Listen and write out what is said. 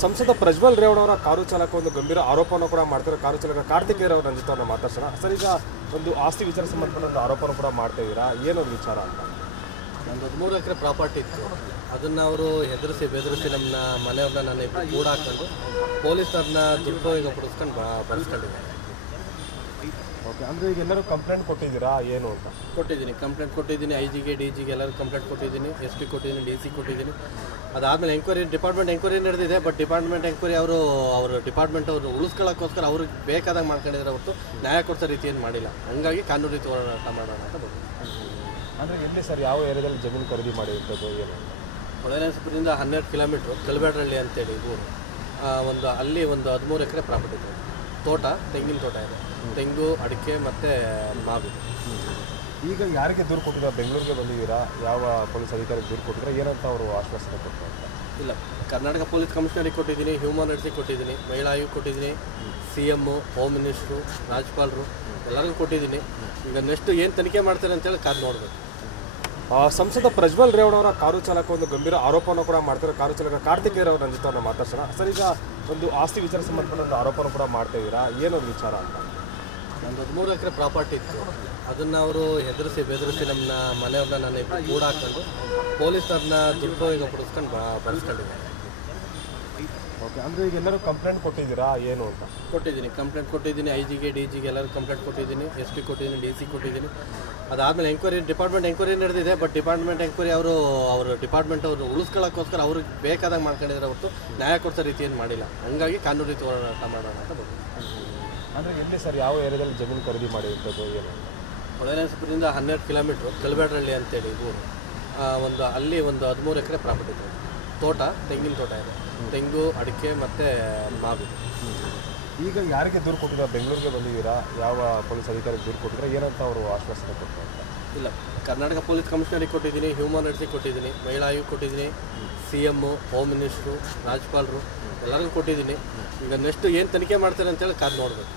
ಸಂಸದ ಪ್ರಜ್ವಲ್ ರೇವಣ್ಣ ಅವರ ಕಾರು ಚಾಲಕ ಒಂದು ಗಂಭೀರ ಆರೋಪವನ್ನು ಕೂಡ ಮಾಡ್ತಾರೆ. ಕಾರು ಚಾಲಕ ಕಾರ್ತಿಕೇಯರ್ ಅವರ ರಂಜಿತ್ ಅವ್ರನ್ನ ಮಾತಾಡ್ಸೋಣ ಸರ್. ಈಗ ಒಂದು ಆಸ್ತಿ ವಿಚಾರ ಸಂಬಂಧಪಟ್ಟ ಒಂದು ಆರೋಪನ ಕೂಡ ಮಾಡ್ತಾ ಇದ್ದೀರಾ, ಏನೊಂದು ವಿಚಾರ ಅಂತ? ಒಂದು 13 ಎಕರೆ ಪ್ರಾಪರ್ಟಿ ಇತ್ತು, ಅದನ್ನು ಅವರು ಹೆದರಿಸಿ ಬೆದರಿಸಿ ನಮ್ಮ ಮನೆಯವ್ರನ್ನ ನಾನು ಕೂಡ ಹಾಕೊಂಡು ಪೊಲೀಸರನ್ನ ದುರುಪಯೋಗ ಪಡಿಸ್ಕೊಂಡು ಬಳಸ್ಕೊಂಡಿದ್ದಾರೆ. ಓಕೆ, ಅಂದರೆ ಈಗ ಎಲ್ಲರೂ ಕಂಪ್ಲೇಂಟ್ ಕೊಟ್ಟಿದ್ದೀರಾ ಏನು ಅಂತ? ಕೊಟ್ಟಿದ್ದೀನಿ, ಕಂಪ್ಲೇಂಟ್ ಕೊಟ್ಟಿದ್ದೀನಿ. IG ಗೆ DG ಗೆ ಎಲ್ಲರೂ ಕಂಪ್ಲೇಂಟ್ ಕೊಟ್ಟಿದ್ದೀನಿ, SP ಕೊಟ್ಟಿದ್ದೀನಿ, DC ಕೊಟ್ಟಿದ್ದೀನಿ. ಅದಾದಮೇಲೆ ಡಿಪಾರ್ಟ್ಮೆಂಟ್ ಎಂಕ್ವೈರಿ ನಡೆದಿದೆ. ಬಟ್ ಡಿಪಾರ್ಟ್ಮೆಂಟ್ ಎಂಕ್ವೈರಿ ಅವರು ಡಿಪಾರ್ಟ್ಮೆಂಟ್ ಅವರು ಉಳಿಸ್ಕೊಳ್ಳೋಕ್ಕೋಸ್ಕರ ಅವ್ರಿಗೆ ಬೇಕಾದಾಗ ಮಾಡ್ಕೊಂಡಿದ್ದಾರೆ ಹೊರತು ನ್ಯಾಯ ಕೊಡಿಸೋ ರೀತಿ ಏನು ಮಾಡಿಲ್ಲ. ಹಂಗಾಗಿ ಕಾನೂನು ರೀತಿ ಹೋರಾಟ ಮಾಡೋಣ ಅಂತ ಬಂದು. ಅಂದರೆ ಎಲ್ಲಿ ಸರ್, ಯಾವ ಏರಿಯಾದಲ್ಲಿ ಜಮೀನು ಖರೀದಿ ಮಾಡಿರ್ತದ್ದು ಏನು? ಹೊಳೆನರಸೀಪುರದಿಂದ 12 ಕಿಲೋಮೀಟ್ರು ಕಲ್ಬೇಡ್ರಳ್ಳಿ ಅಂತೇಳಿ ಊರು. ಅಲ್ಲಿ ಒಂದು 13 ಎಕರೆ ಪ್ರಾಪರ್ಟಿ ಇದೆ. ತೋಟ, ತೆಂಗಿನ ತೋಟ ಇದೆ, ತೆಂಗು, ಅಡಿಕೆ ಮತ್ತು ಮಾವಿದೆ. ಈಗ ಯಾರಿಗೆ ದೂರು ಕೊಟ್ಟಿದ್ದಾರೆ? ಬೆಂಗಳೂರಿಗೆ ಬಂದಿದ್ದೀರಾ? ಯಾವ ಪೊಲೀಸ್ ಅಧಿಕಾರಿಗೆ ದೂರು ಕೊಟ್ಟಿದ್ರೆ ಏನಂತ ಅವರು ಆಶ್ವಾಸನೆ ಕೊಡ್ತಾರೆ ಅಂತ? ಇಲ್ಲ, ಕರ್ನಾಟಕ ಪೊಲೀಸ್ ಕಮಿಷನರಿಗೆ ಕೊಟ್ಟಿದ್ದೀನಿ, ಹ್ಯೂಮನ್ ರೈಟ್ಸಿಗೆ ಕೊಟ್ಟಿದ್ದೀನಿ, ಮಹಿಳಾ ಆಯೋಗ ಕೊಟ್ಟಿದ್ದೀನಿ, CM, ಹೋಮ್ ಮಿನಿಸ್ಟ್ರು, ರಾಜ್ಯಪಾಲರು ಎಲ್ಲರಿಗೂ ಕೊಟ್ಟಿದ್ದೀನಿ. ಈಗ ನೆಕ್ಸ್ಟ್ ಏನು ತನಿಖೆ ಮಾಡ್ತಾರೆ ಅಂತೇಳಿ ಕಾದು ನೋಡಬೇಕು. ಸಂಸದ ಪ್ರಜ್ವಲ್ ರೇವಣ್ಣ ಅವರ ಕಾರು ಚಾಲಕ ಒಂದು ಗಂಭೀರ ಆರೋಪವನ್ನು ಕೂಡ ಮಾಡ್ತಾರೆ. ಕಾರು ಚಾಲಕ ಕಾರ್ತಿಕೇಯರ್ ಅವರ ರಂಜಿತ್ ಅವ್ರನ್ನ ಮಾತಾಡ್ಸೋಣ ಸರ್. ಈಗ ಒಂದು ಆಸ್ತಿ ವಿಚಾರ ಸಂಬಂಧಪಟ್ಟ ಒಂದು ಆರೋಪನ ಕೂಡ ಮಾಡ್ತಾ ಇದ್ದೀರಾ, ಏನೊಂದು ವಿಚಾರ ಅಂತ? ಒಂದು 13 ಎಕರೆ ಪ್ರಾಪರ್ಟಿ ಇತ್ತು, ಅದನ್ನು ಅವರು ಹೆದರಿಸಿ ಬೆದರಿಸಿ ನಮ್ಮ ಮನೆಯವ್ರನ್ನ ನಾನು ಕೂಡ ಹಾಕೊಂಡು ಪೊಲೀಸರನ್ನ ದುರುಪಯೋಗ ಪಡಿಸ್ಕೊಂಡು ಬಳಸ್ಕೊಂಡಿದ್ದಾರೆ. ಓಕೆ, ಅಂದರೆ ಈಗ ಎಲ್ಲರೂ ಕಂಪ್ಲೇಂಟ್ ಕೊಟ್ಟಿದ್ದೀರಾ ಏನು ಅಂತ? ಕೊಟ್ಟಿದ್ದೀನಿ, ಕಂಪ್ಲೇಂಟ್ ಕೊಟ್ಟಿದ್ದೀನಿ. IG ಗೆ DG ಗೆ ಎಲ್ಲರೂ ಕಂಪ್ಲೇಂಟ್ ಕೊಟ್ಟಿದ್ದೀನಿ, SP ಕೊಟ್ಟಿದ್ದೀನಿ, DC ಕೊಟ್ಟಿದ್ದೀನಿ. ಅದಾದಮೇಲೆ ಡಿಪಾರ್ಟ್ಮೆಂಟ್ ಎಂಕ್ವೈರಿ ನಡೆದಿದೆ. ಬಟ್ ಡಿಪಾರ್ಟ್ಮೆಂಟ್ ಎಂಕ್ವೈರಿ ಡಿಪಾರ್ಟ್ಮೆಂಟ್ ಅವರು ಉಳಿಸ್ಕೊಳ್ಳೋಕ್ಕೋಸ್ಕರ ಅವ್ರಿಗೆ ಬೇಕಾದಾಗ ಮಾಡ್ಕೊಂಡಿದ್ದಾರೆ ಹೊರತು ನ್ಯಾಯ ಕೊಡಿಸೋ ರೀತಿ ಏನು ಮಾಡಿಲ್ಲ. ಹಂಗಾಗಿ ಕಾನೂನು ರೀತಿ ಹೋರಾಟ ಮಾಡೋಣ ಅಂತ ಬಂದು. ಅಂದರೆ ಎಲ್ಲಿ ಸರ್, ಯಾವ ಏರಿಯಾದಲ್ಲಿ ಜಮೀನು ಖರೀದಿ ಮಾಡಿರ್ತದ್ದು ಏನು? ಹೊಳೆನರಸೀಪುರದಿಂದ 12 ಕಿಲೋಮೀಟ್ರು ಕಲ್ಬೇಡ್ರಳ್ಳಿ ಅಂತೇಳಿ ಊರು. ಅಲ್ಲಿ ಒಂದು 13 ಎಕರೆ ಪ್ರಾಪರ್ಟಿ ಇದೆ. ತೋಟ, ತೆಂಗಿನ ತೋಟ ಇದೆ, ತೆಂಗು, ಅಡಿಕೆ ಮತ್ತು ಮಾವಿದೆ. ಈಗ ಯಾರಿಗೆ ದೂರು ಕೊಟ್ಟಿದ್ದಾರೆ? ಬೆಂಗಳೂರಿಗೆ ಬಂದಿದ್ದೀರಾ? ಯಾವ ಪೊಲೀಸ್ ಅಧಿಕಾರಿಗೆ ದೂರು ಕೊಟ್ಟಿದ್ರೆ ಏನಂತ ಅವರು ಆಶ್ವಾಸನೆ ಕೊಡ್ತಾರೆ ಅಂತ? ಇಲ್ಲ, ಕರ್ನಾಟಕ ಪೊಲೀಸ್ ಕಮಿಷನರಿಗೆ ಕೊಟ್ಟಿದ್ದೀನಿ, ಹ್ಯೂಮನ್ ರೈಟ್ಸಿಗೆ ಕೊಟ್ಟಿದ್ದೀನಿ, ಮಹಿಳಾ ಆಯೋಗ ಕೊಟ್ಟಿದ್ದೀನಿ, CM, ಹೋಮ್ ಮಿನಿಸ್ಟ್ರು, ರಾಜ್ಯಪಾಲರು ಎಲ್ಲರಿಗೂ ಕೊಟ್ಟಿದ್ದೀನಿ. ಈಗ ನೆಕ್ಸ್ಟ್ ಏನು ತನಿಖೆ ಮಾಡ್ತಾರೆ ಅಂತೇಳಿ ಕಾದು ನೋಡಬೇಕು.